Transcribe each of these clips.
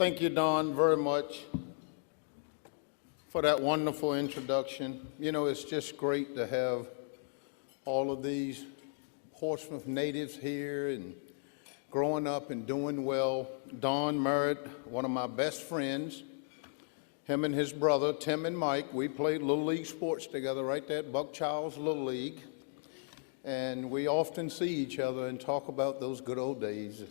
Thank you, Don, very much for that wonderful introduction. You know, it's just great to have all of these Portsmouth natives here and growing up and doing well. Don Merritt, one of my best friends, him and his brother, Tim and Mike, we played Little League sports together right there at Buck Child's Little League. And we often see each other and talk about those good old days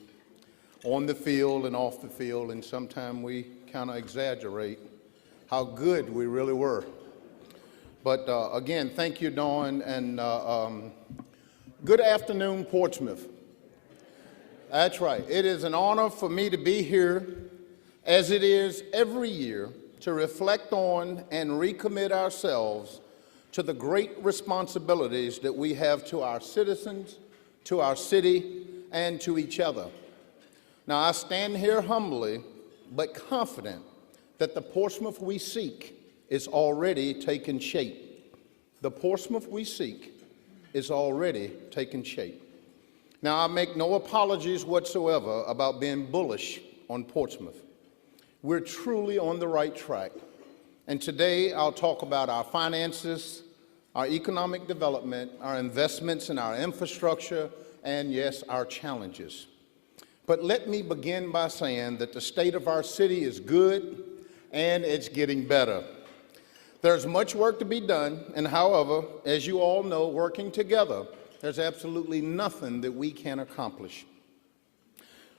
on the field and off the field, and sometimes we kind of exaggerate how good we really were. But again, thank you, Dawn, and good afternoon, Portsmouth. That's right. It is an honor for me to be here, as it is every year, to reflect on and recommit ourselves to the great responsibilities that we have to our citizens, to our city, and to each other. Now, I stand here humbly but confident that the Portsmouth we seek is already taking shape. The Portsmouth we seek is already taking shape. Now, I make no apologies whatsoever about being bullish on Portsmouth. We're truly on the right track. And today, I'll talk about our finances, our economic development, our investments in our infrastructure, and yes, our challenges. But let me begin by saying that the state of our city is good and it's getting better. There's much work to be done, and however, as you all know, working together, there's absolutely nothing that we can't accomplish.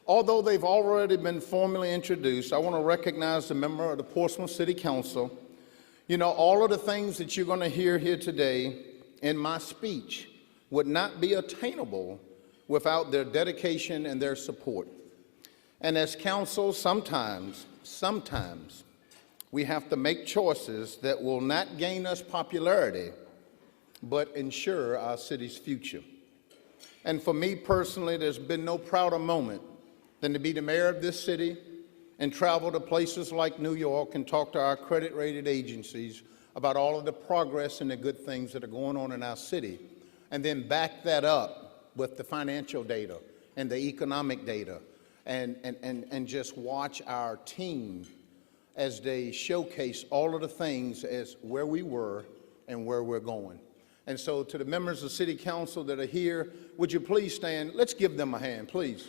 Although they've already been formally introduced, I want to recognize the member of the Portsmouth City Council. You know, all of the things that you're going to hear here today in my speech would not be attainable without their dedication and their support. And as council, sometimes we have to make choices that will not gain us popularity, but ensure our city's future. And for me personally, there's been no prouder moment than to be the mayor of this city and travel to places like New York and talk to our credit-rated agencies about all of the progress and the good things that are going on in our city, and then back that up with the financial data and the economic data, and just watch our team as they showcase all of the things as where we were and where we're going. And so to the members of City Council that are here, would you please stand? Let's give them a hand, please.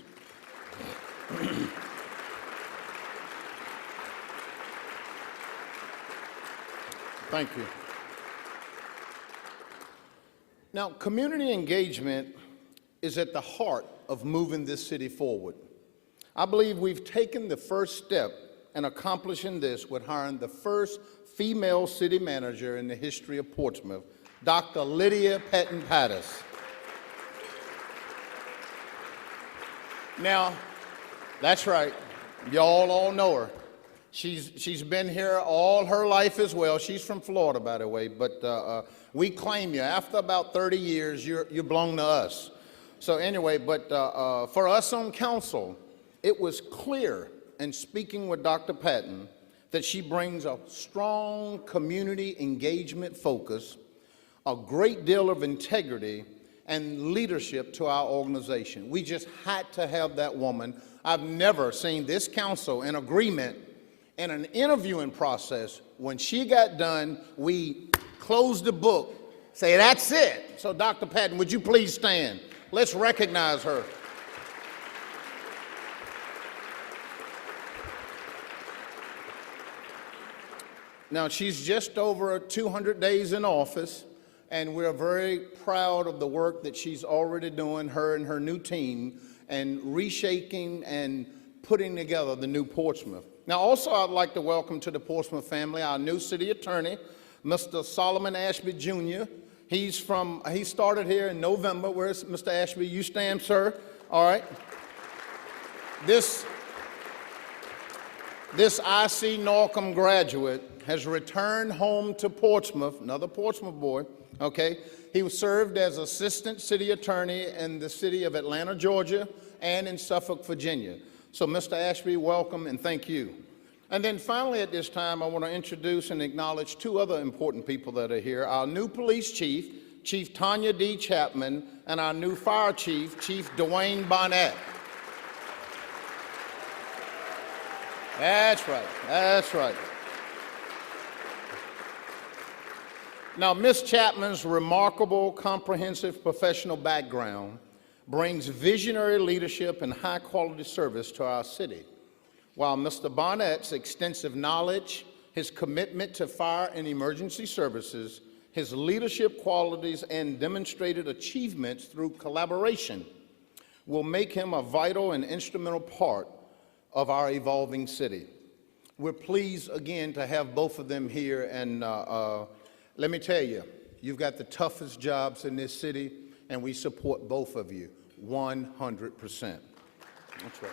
Thank you. Now, community engagement is at the heart of moving this city forward. I believe we've taken the first step in accomplishing this with hiring the first female city manager in the history of Portsmouth, Dr. Lydia Patton-Pattis. Now, that's right, y'all all know her. She's been here all her life as well. She's from Florida, by the way, but we claim you. After about 30 years, you belong to us. So anyway, but for us on council, it was clear in speaking with Dr. Patton that she brings a strong community engagement focus, a great deal of integrity, and leadership to our organization. We just had to have that woman. I've never seen this council in agreement in an interviewing process. When she got done, we closed the book, say, that's it. So Dr. Patton, would you please stand? Let's recognize her. Now, she's just over 200 days in office, and we're very proud of the work that she's already doing, her and her new team, and reshaping and putting together the new Portsmouth. Now, also, I'd like to welcome to the Portsmouth family our new city attorney, Mr. Solomon Ashby Jr. He started here in November. Where's Mr. Ashby? You stand, sir. All right. This I.C. Norcom graduate has returned home to Portsmouth, another Portsmouth boy, okay? He served as assistant city attorney in the city of Atlanta, Georgia, and in Suffolk, Virginia. So, Mr. Ashby, welcome and thank you. And then finally at this time, I want to introduce and acknowledge two other important people that are here. Our new police chief, Chief Tanya D. Chapman, and our new fire chief, Chief Dwayne Bonnet. That's right. That's right. Now, Ms. Chapman's remarkable, comprehensive professional background brings visionary leadership and high-quality service to our city, while Mr. Barnett's extensive knowledge, his commitment to fire and emergency services, his leadership qualities, and demonstrated achievements through collaboration will make him a vital and instrumental part of our evolving city. We're pleased, again, to have both of them here, and let me tell you, you've got the toughest jobs in this city, and we support both of you 100%. That's right.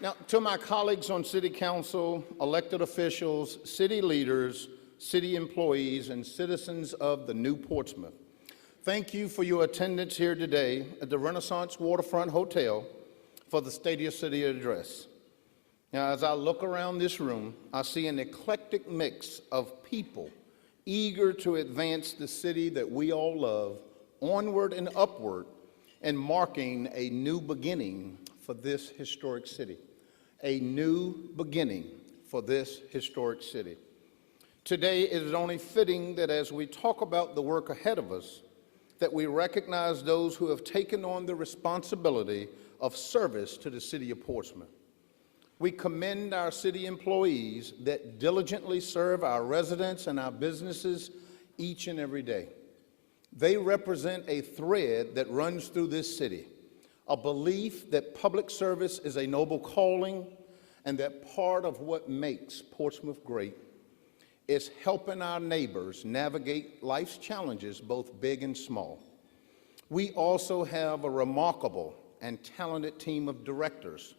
Now, to my colleagues on City Council, elected officials, city leaders, city employees, and citizens of the new Portsmouth, thank you for your attendance here today at the Renaissance Waterfront Hotel for the State of City Address. Now, as I look around this room, I see an eclectic mix of people eager to advance the city that we all love onward and upward and marking a new beginning for this historic city. A new beginning for this historic city. Today, it is only fitting that as we talk about the work ahead of us, that we recognize those who have taken on the responsibility of service to the city of Portsmouth. We commend our city employees that diligently serve our residents and our businesses each and every day. They represent a thread that runs through this city, a belief that public service is a noble calling and that part of what makes Portsmouth great is helping our neighbors navigate life's challenges, both big and small. We also have a remarkable and talented team of directors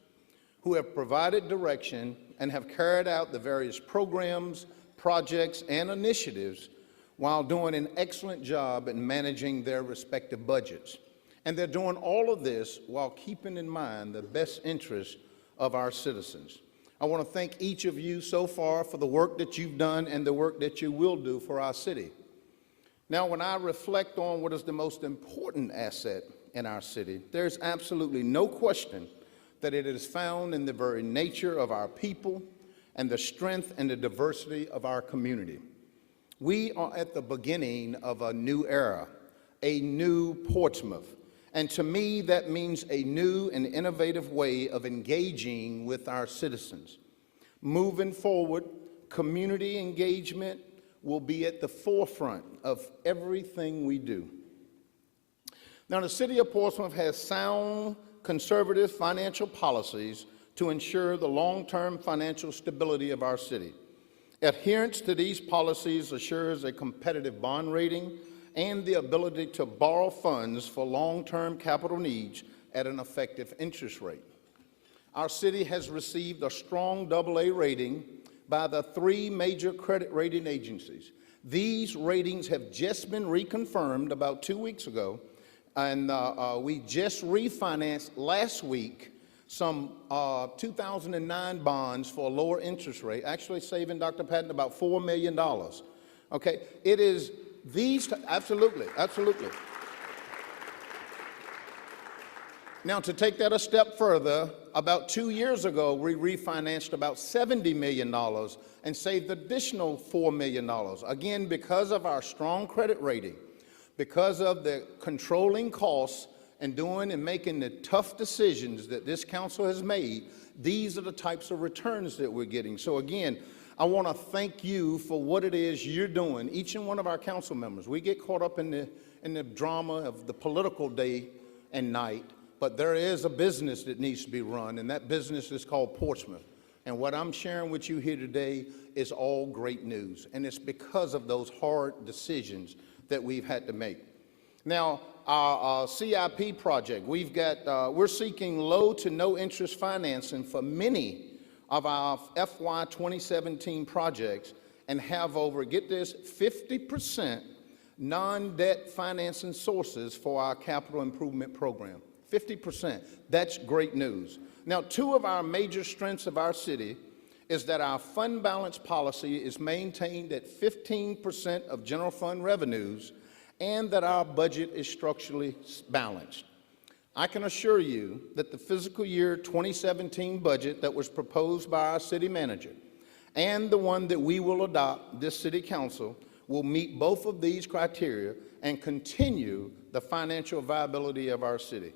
who have provided direction and have carried out the various programs, projects, and initiatives while doing an excellent job in managing their respective budgets. And they're doing all of this while keeping in mind the best interests of our citizens. I want to thank each of you so far for the work that you've done and the work that you will do for our city. Now, when I reflect on what is the most important asset in our city, there's absolutely no question that it is found in the very nature of our people and the strength and the diversity of our community. We are at the beginning of a new era, a new Portsmouth. And to me, that means a new and innovative way of engaging with our citizens. Moving forward, community engagement will be at the forefront of everything we do. Now, the city of Portsmouth has sound, conservative financial policies to ensure the long-term financial stability of our city. Adherence to these policies assures a competitive bond rating and the ability to borrow funds for long-term capital needs at an effective interest rate. Our city has received a strong AA rating by the 3 major credit rating agencies. These ratings have just been reconfirmed about 2 weeks ago, and we just refinanced last week some 2009 bonds for a lower interest rate, actually saving Dr. Patton about $4 million. Okay, it is these, absolutely. Now, to take that a step further, about 2 years ago, we refinanced about $70 million and saved additional $4 million. Again, because of our strong credit rating, because of the controlling costs and doing and making the tough decisions that this council has made, these are the types of returns that we're getting. So again, I want to thank you for what it is you're doing, each and one of our council members. We get caught up in the drama of the political day and night, but there is a business that needs to be run, and that business is called Portsmouth. And what I'm sharing with you here today is all great news, and it's because of those hard decisions that we've had to make. Now, our CIP project, we're seeking low to no interest financing for many of our FY 2017 projects and have over, get this, 50% non-debt financing sources for our capital improvement program. 50%. That's great news. Now, 2 of our major strengths of our city is that our fund balance policy is maintained at 15% of general fund revenues and that our budget is structurally balanced. I can assure you that the fiscal year 2017 budget that was proposed by our city manager and the one that we will adopt, this city council, will meet both of these criteria and continue the financial viability of our city.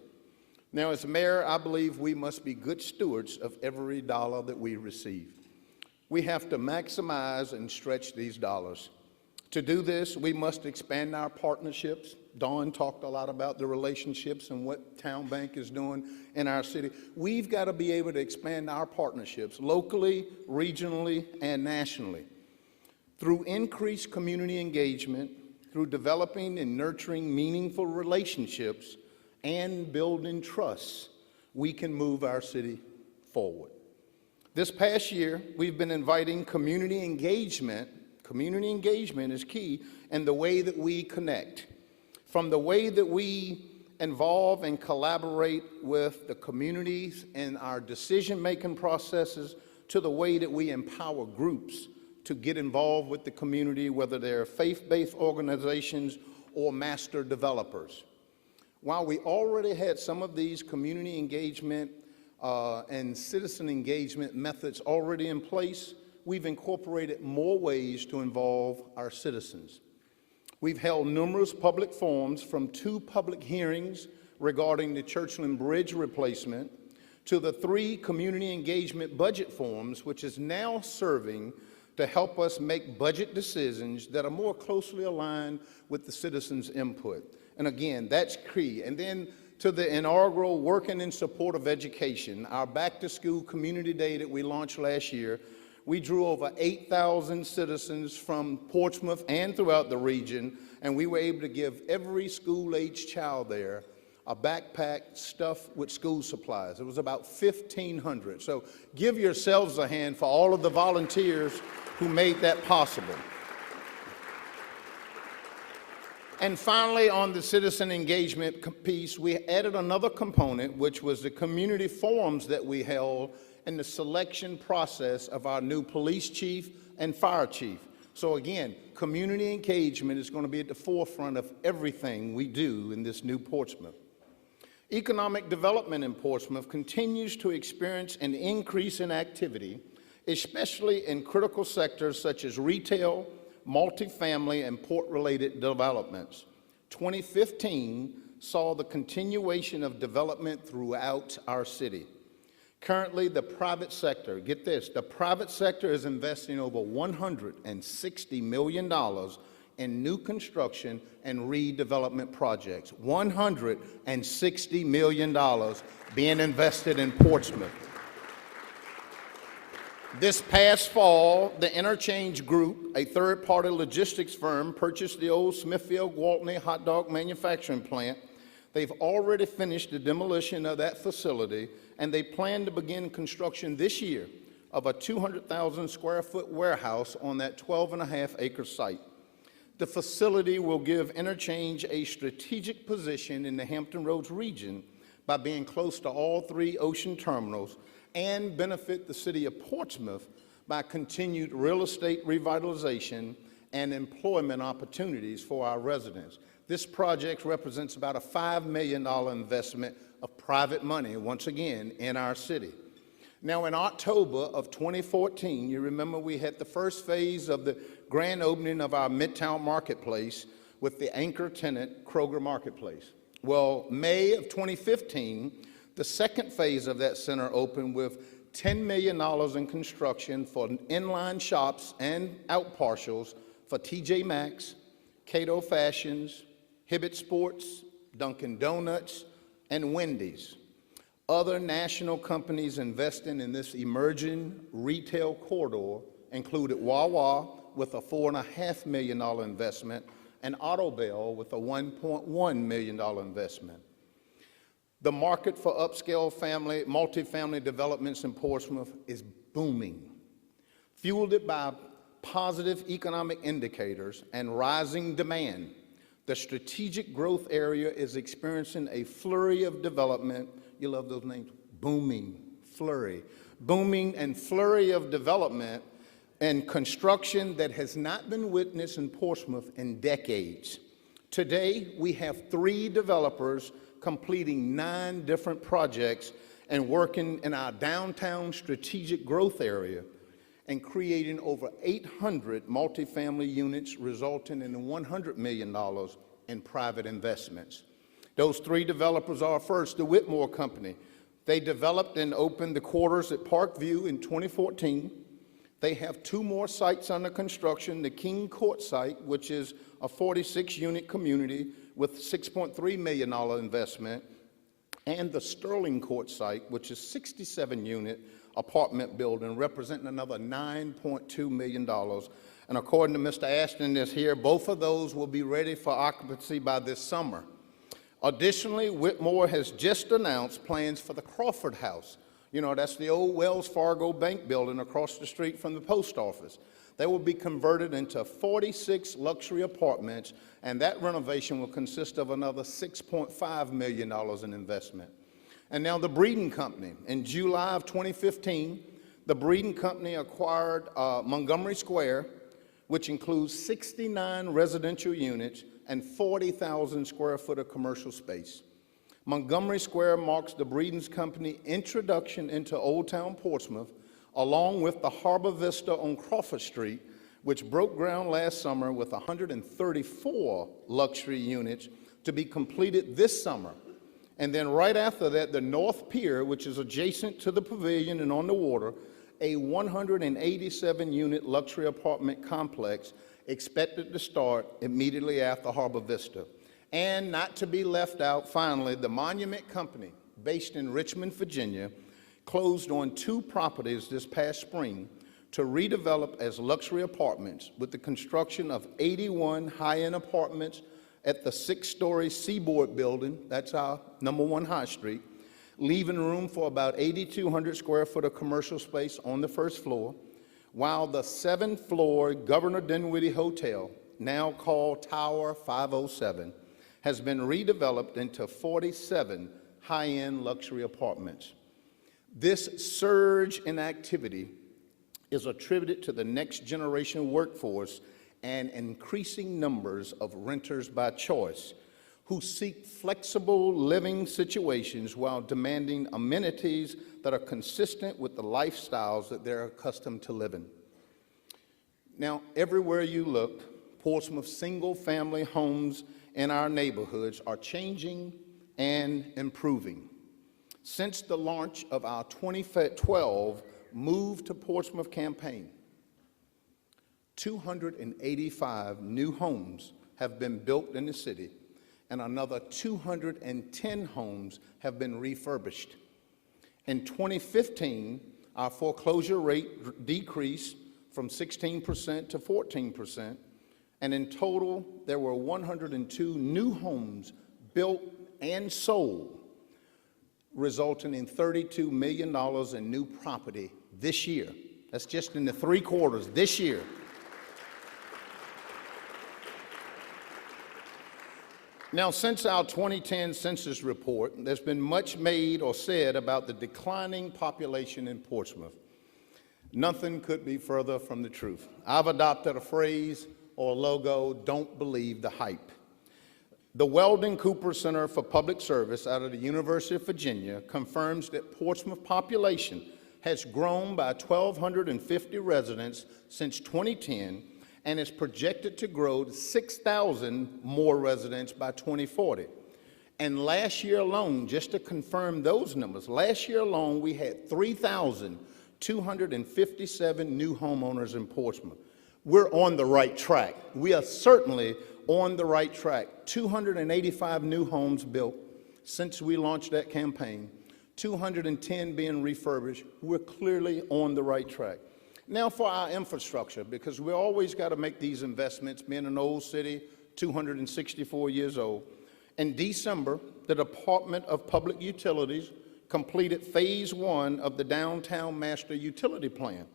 Now, as mayor, I believe we must be good stewards of every dollar that we receive. We have to maximize and stretch these dollars. To do this, we must expand our partnerships. Dawn talked a lot about the relationships and what Town Bank is doing in our city. We've got to be able to expand our partnerships locally, regionally, and nationally. Through increased community engagement, through developing and nurturing meaningful relationships, and building trust, we can move our city forward. This past year, we've been inviting community engagement. Community engagement is key in the way that we connect, from the way that we involve and collaborate with the communities in our decision-making processes, to the way that we empower groups to get involved with the community, whether they're faith-based organizations or master developers. While we already had some of these community engagement and citizen engagement methods already in place, we've incorporated more ways to involve our citizens. We've held numerous public forums, from 2 public hearings regarding the Churchland Bridge replacement to the 3 community engagement budget forums, which is now serving to help us make budget decisions that are more closely aligned with the citizens' input. And again, that's key. And then to the inaugural Working in Support of Education, our back-to-school community day that we launched last year. We drew over 8,000 citizens from Portsmouth and throughout the region, and we were able to give every school-age child there a backpack stuffed with school supplies. It was about 1,500. So give yourselves a hand for all of the volunteers who made that possible. And finally, on the citizen engagement piece, we added another component, which was the community forums that we held in the selection process of our new police chief and fire chief. So again, community engagement is going to be at the forefront of everything we do in this new Portsmouth. Economic development in Portsmouth continues to experience an increase in activity, especially in critical sectors such as retail, multifamily, and port-related developments. 2015 saw the continuation of development throughout our city. Currently, the private sector, get this, the private sector is investing over $160 million in new construction and redevelopment projects. $160 million being invested in Portsmouth. This past fall, the Interchange Group, a third-party logistics firm, purchased the old Smithfield-Gwaltney hot dog manufacturing plant. They've already finished the demolition of that facility, and they plan to begin construction this year of a 200,000 square foot warehouse on that 12.5-acre site. The facility will give Interchange a strategic position in the Hampton Roads region by being close to all 3 ocean terminals, and benefit the city of Portsmouth by continued real estate revitalization and employment opportunities for our residents. This project represents about a $5 million investment of private money, once again, in our city. Now, in October of 2014, you remember we had the first phase of the grand opening of our Midtown Marketplace with the anchor tenant, Kroger Marketplace. Well, May of 2015, the second phase of that center opened with $10 million in construction for inline shops and out partials for TJ Maxx, Cato Fashions, Hibbett Sports, Dunkin' Donuts, and Wendy's. Other national companies investing in this emerging retail corridor included Wawa with a $4.5 million investment and Autobell with a $1.1 million investment. The market for upscale multifamily developments in Portsmouth is booming, fueled by positive economic indicators and rising demand. The strategic growth area is experiencing a flurry of development. You love those names, booming, flurry. Booming and flurry of development and construction that has not been witnessed in Portsmouth in decades. Today, we have 3 developers completing 9 different projects and working in our downtown strategic growth area and creating over 800 multifamily units, resulting in $100 million in private investments. Those 3 developers are first, the Whitmore Company. They developed and opened the quarters at Parkview in 2014. They have 2 more sites under construction, the King Court site, which is a 46-unit community with $6.3 million investment, and the Sterling Court site, which is 67-unit apartment building, representing another $9.2 million. And according to Mr. Ashton is here, both of those will be ready for occupancy by this summer. Additionally, Whitmore has just announced plans for the Crawford House. You know, that's the old Wells Fargo Bank building across the street from the post office. They will be converted into 46 luxury apartments, and that renovation will consist of another $6.5 million in investment. And now the Breeden Company. In July of 2015, the Breeden Company acquired Montgomery Square, which includes 69 residential units and 40,000 square foot of commercial space. Montgomery Square marks the Breeden Company introduction into Old Town Portsmouth, along with the Harbor Vista on Crawford Street, which broke ground last summer with 134 luxury units to be completed this summer. And then right after that, the North Pier, which is adjacent to the pavilion and on the water, a 187-unit luxury apartment complex expected to start immediately after Harbor Vista. And not to be left out, finally, the Monument Company, based in Richmond, Virginia, closed on 2 properties this past spring to redevelop as luxury apartments with the construction of 81 high-end apartments at the 6-story Seaboard building, that's our #1 High Street, leaving room for about 8,200 square foot of commercial space on the first floor, while the 7th-floor Governor Dinwiddie Hotel, now called Tower 507, has been redeveloped into 47 high-end luxury apartments. This surge in activity is attributed to the next generation workforce and increasing numbers of renters by choice who seek flexible living situations while demanding amenities that are consistent with the lifestyles that they're accustomed to living. Now, everywhere you look, Portsmouth single-family homes in our neighborhoods are changing and improving. Since the launch of our 2012 Move to Portsmouth campaign, 285 new homes have been built in the city, and another 210 homes have been refurbished. In 2015, our foreclosure rate decreased from 16% to 14%, and in total, there were 102 new homes built and sold, resulting in $32 million in new property this year. That's just in the 3 quarters this year. Now, since our 2010 census report, there's been much made or said about the declining population in Portsmouth. Nothing could be further from the truth. I've adopted a phrase or logo, "Don't believe the hype." The Weldon Cooper Center for Public Service out of the University of Virginia confirms that Portsmouth population has grown by 1,250 residents since 2010 and is projected to grow to 6,000 more residents by 2040. And last year alone, just to confirm those numbers, last year alone we had 3,257 new homeowners in Portsmouth. We're on the right track. We are certainly on the right track. 285 new homes built since we launched that campaign, 210 being refurbished. We're clearly on the right track. Now for our infrastructure, because we always got to make these investments, being an old city, 264 years old. In December, the Department of Public Utilities completed phase 1 of the Downtown Master Utility Plan.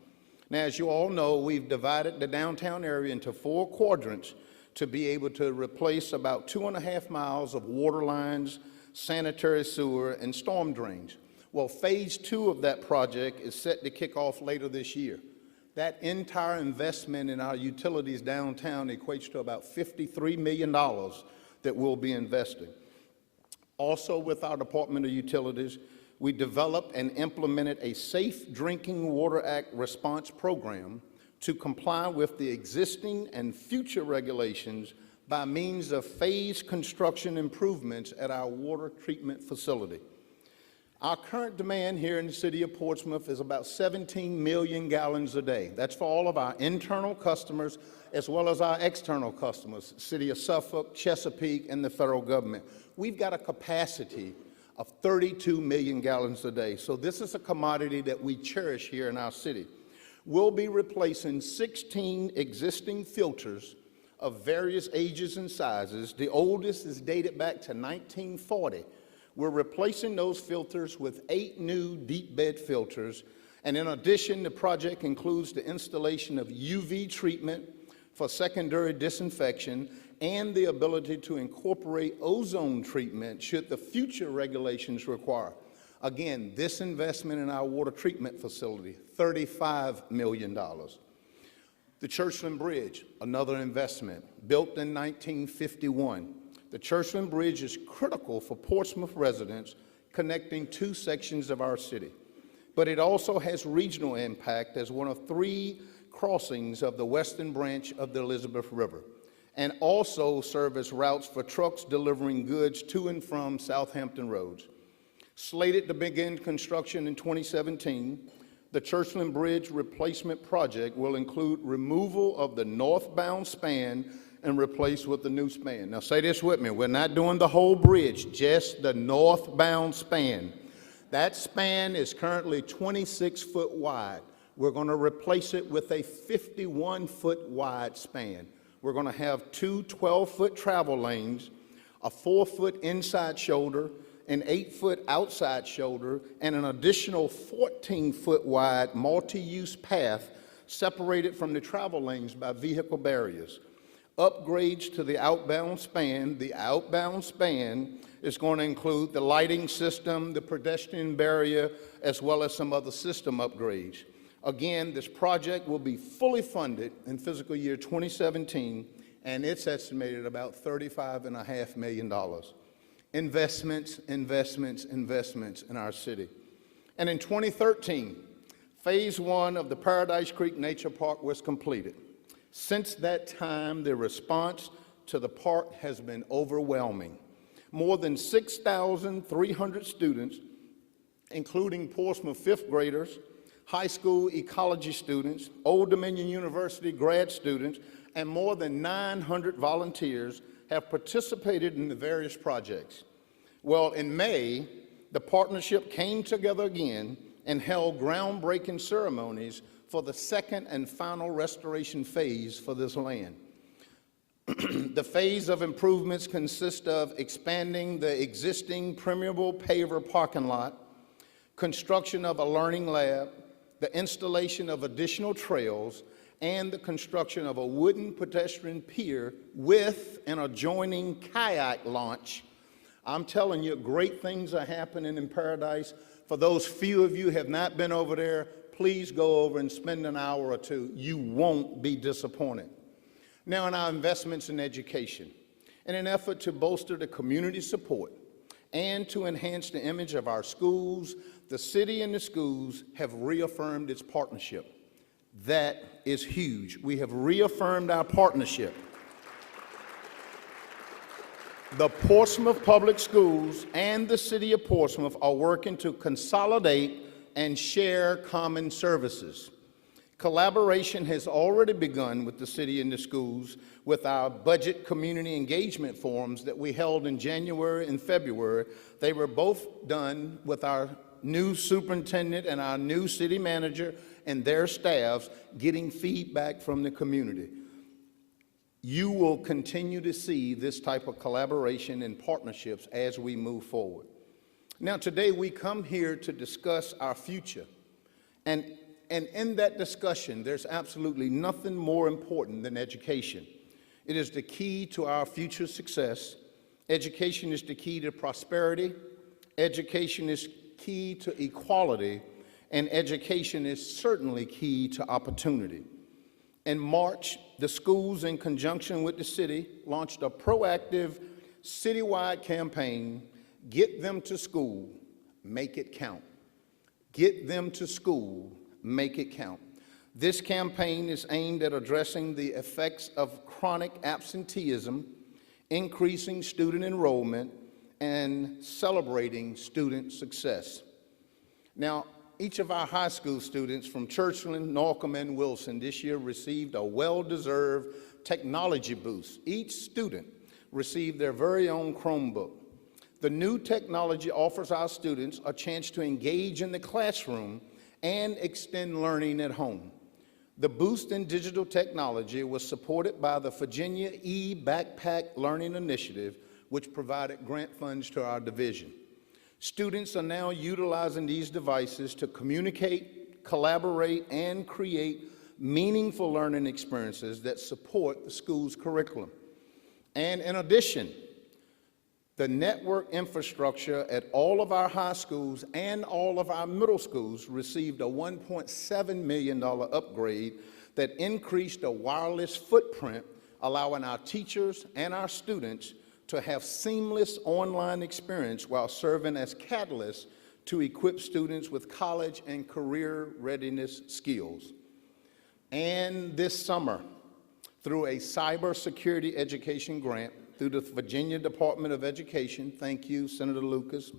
Now, as you all know, we've divided the downtown area into 4 quadrants to be able to replace about 2.5 miles of water lines, sanitary sewer, and storm drains. Well, phase 2 of that project is set to kick off later this year. That entire investment in our utilities downtown equates to about $53 million that we'll be investing. Also with our Department of Utilities, we developed and implemented a Safe Drinking Water Act response program to comply with the existing and future regulations by means of phased construction improvements at our water treatment facility. Our current demand here in the city of Portsmouth is about 17 million gallons a day. That's for all of our internal customers as well as our external customers, City of Suffolk, Chesapeake, and the federal government. We've got a capacity of 32 million gallons a day. So this is a commodity that we cherish here in our city. We'll be replacing 16 existing filters of various ages and sizes. The oldest is dated back to 1940. We're replacing those filters with 8 new deep bed filters. And in addition, the project includes the installation of UV treatment for secondary disinfection and the ability to incorporate ozone treatment should the future regulations require. Again, this investment in our water treatment facility, $35 million. The Churchland Bridge, another investment, built in 1951. The Churchland Bridge is critical for Portsmouth residents, connecting 2 sections of our city. But it also has regional impact as one of 3 crossings of the western branch of the Elizabeth River, and also serve as routes for trucks delivering goods to and from Southampton roads. Slated to begin construction in 2017, the Churchland Bridge replacement project will include removal of the northbound span and replace with the new span. Now say this with me, we're not doing the whole bridge, just the northbound span. That span is currently 26 foot wide. We're going to replace it with a 51-foot wide span. We're going to have 2 12-foot travel lanes, a 4-foot inside shoulder, an 8-foot outside shoulder, and an additional 14-foot wide multi-use path separated from the travel lanes by vehicle barriers. Upgrades to the outbound span. The outbound span is going to include the lighting system, the pedestrian barrier, as well as some other system upgrades. Again, this project will be fully funded in fiscal year 2017, and it's estimated about $35.5 million. Investments, investments, investments in our city. And in 2013, phase 1 of the Paradise Creek Nature Park was completed. Since that time, the response to the park has been overwhelming. More than 6,300 students, including Portsmouth 5th graders, high school ecology students, Old Dominion University grad students, and more than 900 volunteers have participated in the various projects. Well, in May, the partnership came together again and held groundbreaking ceremonies for the second and final restoration phase for this land. The phase of improvements consists of expanding the existing permeable paver parking lot, construction of a learning lab, the installation of additional trails, and the construction of a wooden pedestrian pier with an adjoining kayak launch. I'm telling you, great things are happening in Paradise. For those few of you who have not been over there, please go over and spend an hour or 2. You won't be disappointed. Now, in our investments in education, in an effort to bolster the community support and to enhance the image of our schools, the city and the schools have reaffirmed its partnership. That is huge. We have reaffirmed our partnership. The Portsmouth Public Schools and the City of Portsmouth are working to consolidate and share common services. Collaboration has already begun with the city and the schools with our budget community engagement forums that we held in January and February. They were both done with our new superintendent and our new city manager and their staffs getting feedback from the community. You will continue to see this type of collaboration and partnerships as we move forward. Now, today we come here to discuss our future. And in that discussion, there's absolutely nothing more important than education. It is the key to our future success. Education is the key to prosperity. Education is key to equality. And education is certainly key to opportunity. In March, the schools, in conjunction with the city, launched a proactive citywide campaign Get them to school, make it count. Get them to school, make it count. This campaign is aimed at addressing the effects of chronic absenteeism, increasing student enrollment, and celebrating student success. Now, each of our high school students from Churchland, Norcom, and Wilson this year received a well-deserved technology boost. Each student received their very own Chromebook. The new technology offers our students a chance to engage in the classroom and extend learning at home. The boost in digital technology was supported by the Virginia E-Backpack Learning Initiative, which provided grant funds to our division. Students are now utilizing these devices to communicate, collaborate, and create meaningful learning experiences that support the school's curriculum. And in addition, the network infrastructure at all of our high schools and all of our middle schools received a $1.7 million upgrade that increased the wireless footprint, allowing our teachers and our students to have seamless online experience while serving as catalysts to equip students with college and career readiness skills. And this summer, through a cybersecurity education grant through the Virginia Department of Education, thank you, Senator Lucas,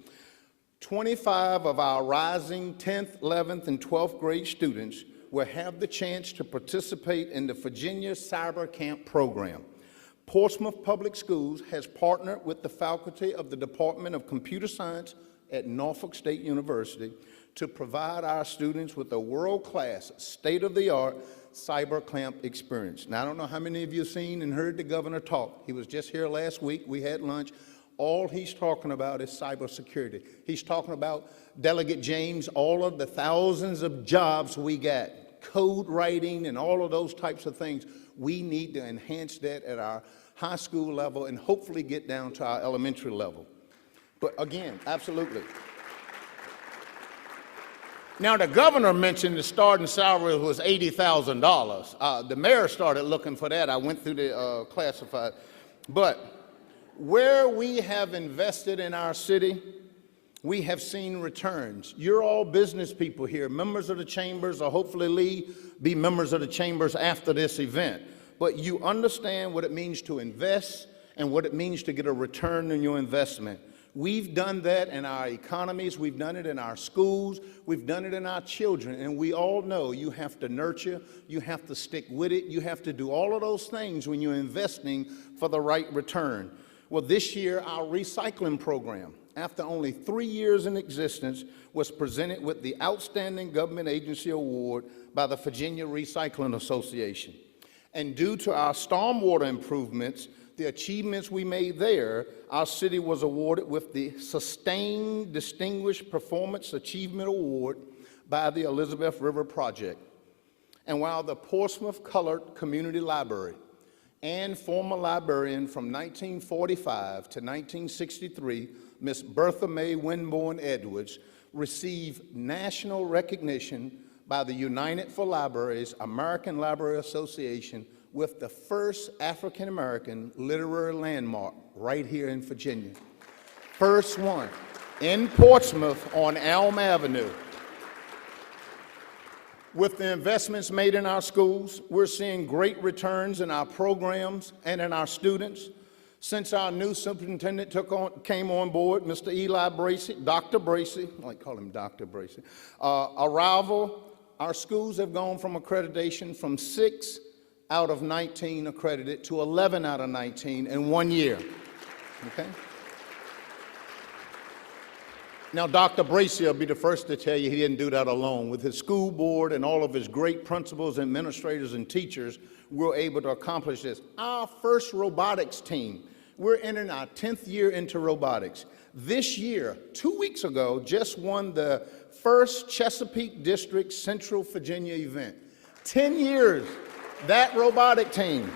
25 of our rising 10th, 11th, and 12th grade students will have the chance to participate in the Virginia Cyber Camp program. Portsmouth Public Schools has partnered with the faculty of the Department of Computer Science at Norfolk State University to provide our students with a world-class, state-of-the-art cyber camp experience. Now, I don't know how many of you have seen and heard the governor talk. He was just here last week. We had lunch. All he's talking about is cybersecurity. He's talking about, Delegate James, all of the thousands of jobs we got, code writing and all of those types of things. We need to enhance that at our high school level and hopefully get down to our elementary level. But again, absolutely. Now, the governor mentioned the starting salary was $80,000. The mayor started looking for that. I went through the classified. But where we have invested in our city, we have seen returns. You're all business people here, members of the chambers, or hopefully be members of the chambers after this event. But you understand what it means to invest and what it means to get a return on your investment. We've done that in our economies, we've done it in our schools, we've done it in our children, and we all know you have to nurture, you have to stick with it, you have to do all of those things when you're investing for the right return. Well, this year, our recycling program, after only 3 years in existence, was presented with the Outstanding Government Agency Award by the Virginia Recycling Association. And due to our stormwater improvements, the achievements we made there, our city was awarded with the Sustained Distinguished Performance Achievement Award by the Elizabeth River Project. And while the Portsmouth Colored Community Library and former librarian from 1945 to 1963, Miss Bertha May Winborn Edwards, received national recognition by the United for Libraries American Library Association with the first African-American literary landmark right here in Virginia. First one in Portsmouth on Elm Avenue. With the investments made in our schools, we're seeing great returns in our programs and in our students. Since our new superintendent came on board, Mr. Eli Bracy, Dr. Bracy, I like to call him Dr. Bracy, arrival, our schools have gone from accreditation from 6 out of 19 accredited to 11 out of 19 in 1 year, okay? Now, Dr. Bracy will be the first to tell you he didn't do that alone. With his school board and all of his great principals, administrators, and teachers, we're able to accomplish this. Our first robotics team, we're entering our 10th year into robotics. This year, 2 weeks ago, just won the first Chesapeake District Central Virginia event. 10 years, that robotic team.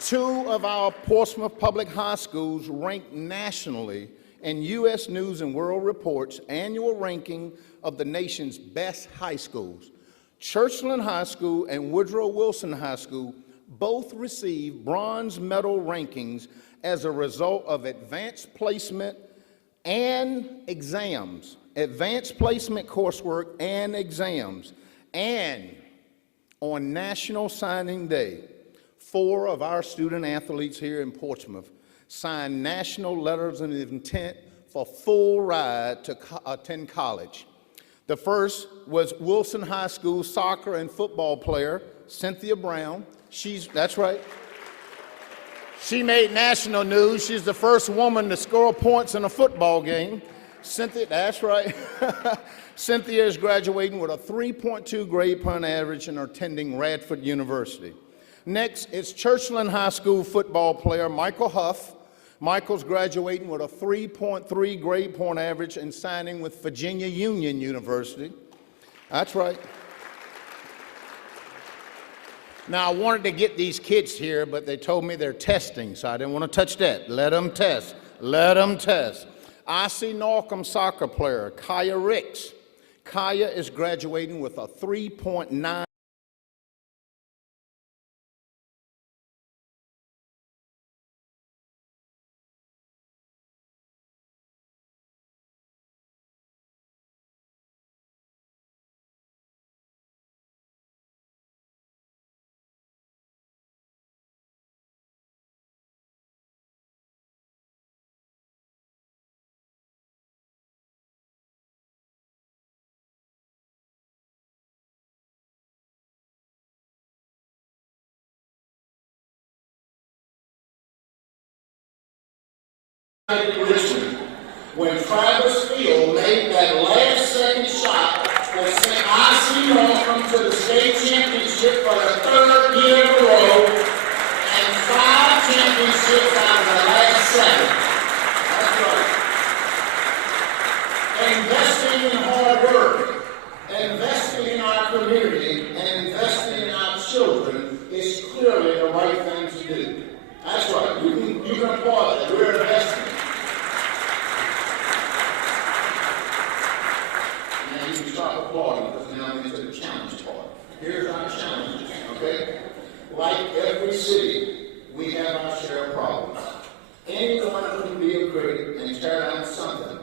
2 of our Portsmouth Public High Schools ranked nationally in U.S. News and World Report's annual ranking of the nation's best high schools. Churchland High School and Woodrow Wilson High School both received bronze medal rankings as a result of advanced placement and exams, advanced placement coursework and exams. And on National Signing Day, 4 of our student athletes here in Portsmouth signed national letters of intent for full ride to attend college. The first was Wilson High School soccer and football player Cynthia Brown. That's right. She made national news. She's the first woman to score points in a football game. Cynthia, that's right. Cynthia is graduating with a 3.2 grade point average and attending Radford University. Next, it's Churchland High School football player Michael Huff. Michael's graduating with a 3.3 grade point average and signing with Virginia Union University. That's right. Now, I wanted to get these kids here, but they told me they're testing, so I didn't want to touch that. Let them test. Let them test. I.C. Norcom soccer player Kaya Ricks. Kaya is graduating with a 3.9. Richmond, when Travis Field made that last second shot that sent I.C. Norcom to the state championship for the 3rd year in a row, and 5 championships out of the last 7. That's right. Investing in hard work, investing in our community, and investing in our children is clearly the right thing to do. That's right. You can applaud that. We're investing. Applauding because now we into the challenge part. Here's our challenge, okay? Like every city, we have our share of problems. Anyone can be a critic and tear down something,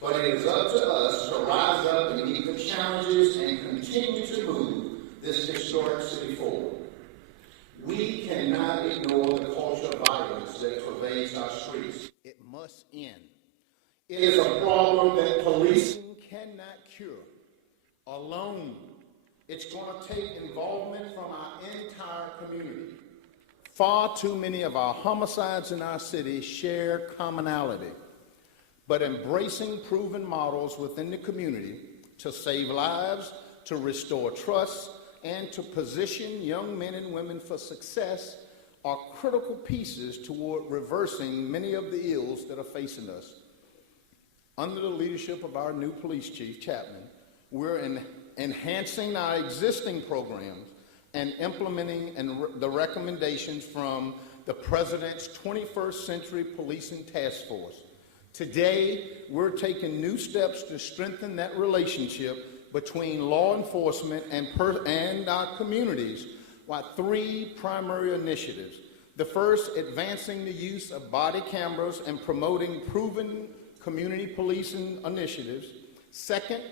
but it is up to us to rise up and meet the challenges and continue to move this historic city forward. We cannot ignore the culture of violence that pervades our streets. It must end. It is a problem that policing cannot cure alone. It's going to take involvement from our entire community. Far too many of our homicides in our city share commonality, but embracing proven models within the community to save lives, to restore trust, and to position young men and women for success are critical pieces toward reversing many of the ills that are facing us. Under the leadership of our new police chief, Chapman, we're enhancing our existing programs and implementing the recommendations from the President's 21st Century Policing Task Force. Today, we're taking new steps to strengthen that relationship between law enforcement and our communities with 3 primary initiatives. The first, advancing the use of body cameras and promoting proven community policing initiatives. Second,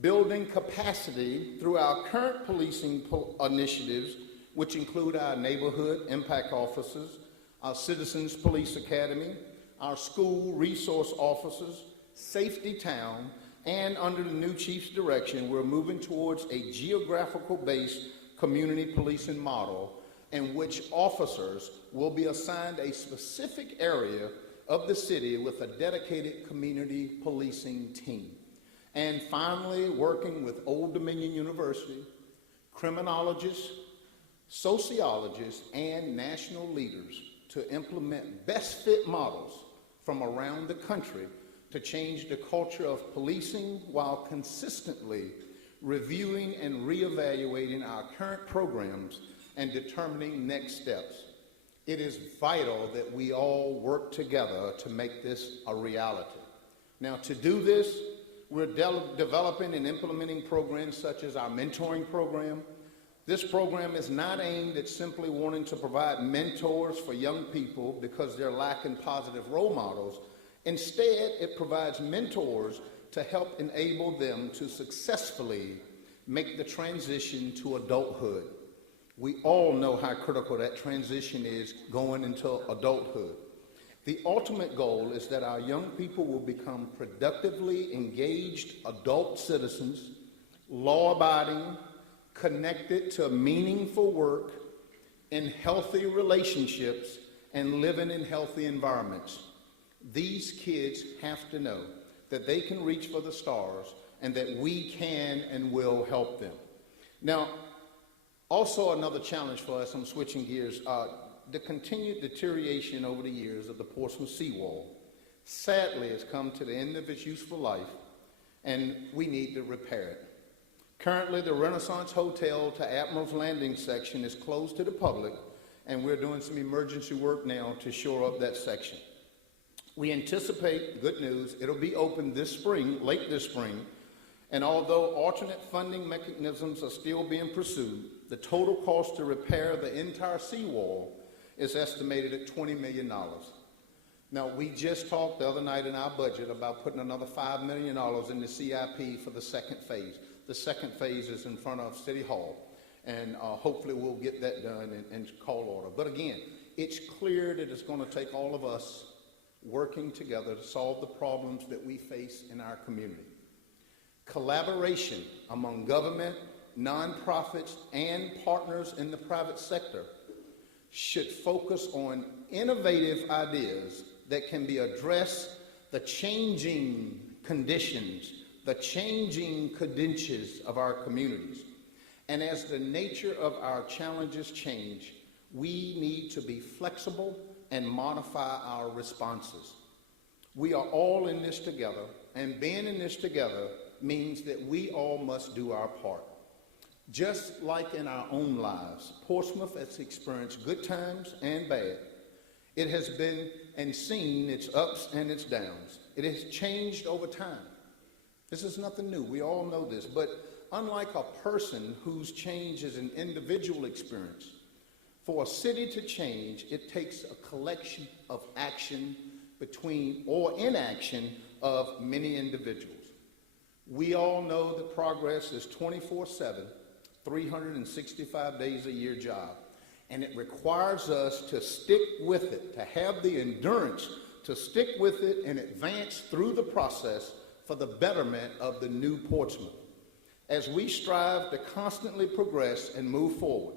building capacity through our current policing initiatives, which include our neighborhood impact officers, our Citizens Police Academy, our school resource officers, Safety Town, and under the new chief's direction, we're moving towards a geographical-based community policing model in which officers will be assigned a specific area of the city with a dedicated community policing team. And finally, working with Old Dominion University, criminologists, sociologists, and national leaders to implement best fit models from around the country to change the culture of policing while consistently reviewing and reevaluating our current programs and determining next steps. It is vital that we all work together to make this a reality. Now, to do this, we're developing and implementing programs such as our mentoring program, This program is not aimed at simply wanting to provide mentors for young people because they're lacking positive role models. Instead, it provides mentors to help enable them to successfully make the transition to adulthood. We all know how critical that transition is going into adulthood. The ultimate goal is that our young people will become productively engaged adult citizens, law-abiding, connected to meaningful work, in healthy relationships, and living in healthy environments. These kids have to know that they can reach for the stars and that we can and will help them. Now, also another challenge for us, I'm switching gears, the continued deterioration over the years of the Portsmouth seawall sadly has come to the end of its useful life, and we need to repair it. Currently, the Renaissance Hotel to Admiral's Landing section is closed to the public, and we're doing some emergency work now to shore up that section. We anticipate, good news, it'll be open this spring, late this spring, and although alternate funding mechanisms are still being pursued, the total cost to repair the entire seawall is estimated at $20 million. Now, we just talked the other night in our budget about putting another $5 million in the CIP for the second phase. The second phase is in front of City Hall, and hopefully we'll get that done in call order. But again, it's clear that it's going to take all of us working together to solve the problems that we face in our community. Collaboration among government, nonprofits, and partners in the private sector should focus on innovative ideas that can be addressed the changing conditions, the changing credentials of our communities. And as the nature of our challenges change, we need to be flexible and modify our responses. We are all in this together, and being in this together means that we all must do our part. Just like in our own lives, Portsmouth has experienced good times and bad. It has been and seen its ups and its downs. It has changed over time. This is nothing new. We all know this. But unlike a person whose change is an individual experience, for a city to change, it takes a collection of action between or inaction of many individuals. We all know that progress is 24/7, 365 days a year job, and it requires us to stick with it, to have the endurance to stick with it and advance through the process for the betterment of the new Portsmouth. As we strive to constantly progress and move forward,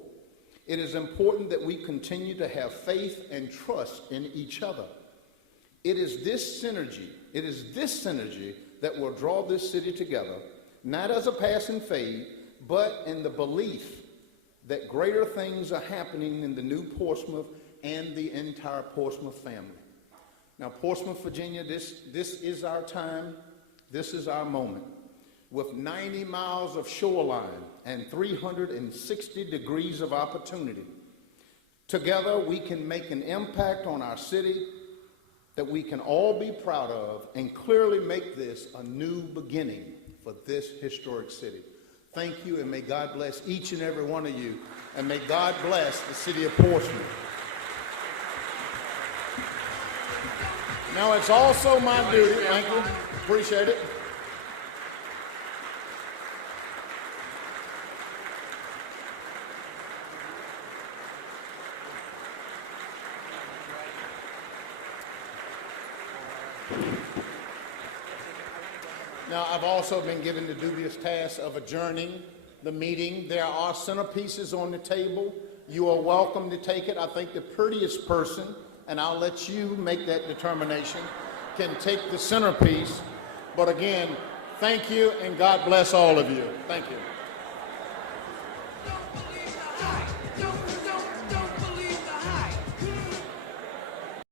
it is important that we continue to have faith and trust in each other. It is this synergy that will draw this city together, not as a passing fade, but in the belief that greater things are happening in the new Portsmouth and the entire Portsmouth family. Now, Portsmouth, Virginia, this is our time. This is our moment. With 90 miles of shoreline and 360 degrees of opportunity, together we can make an impact on our city that we can all be proud of and clearly make this a new beginning for this historic city. Thank you, and may God bless each and every one of you, and may God bless the city of Portsmouth. Now, it's also my duty, thank you, appreciate it. Now, I've also been given the dubious task of adjourning the meeting. There are centerpieces on the table. You are welcome to take it. I think the prettiest person, and I'll let you make that determination, can take the centerpiece. But again, thank you, and God bless all of you. Thank you.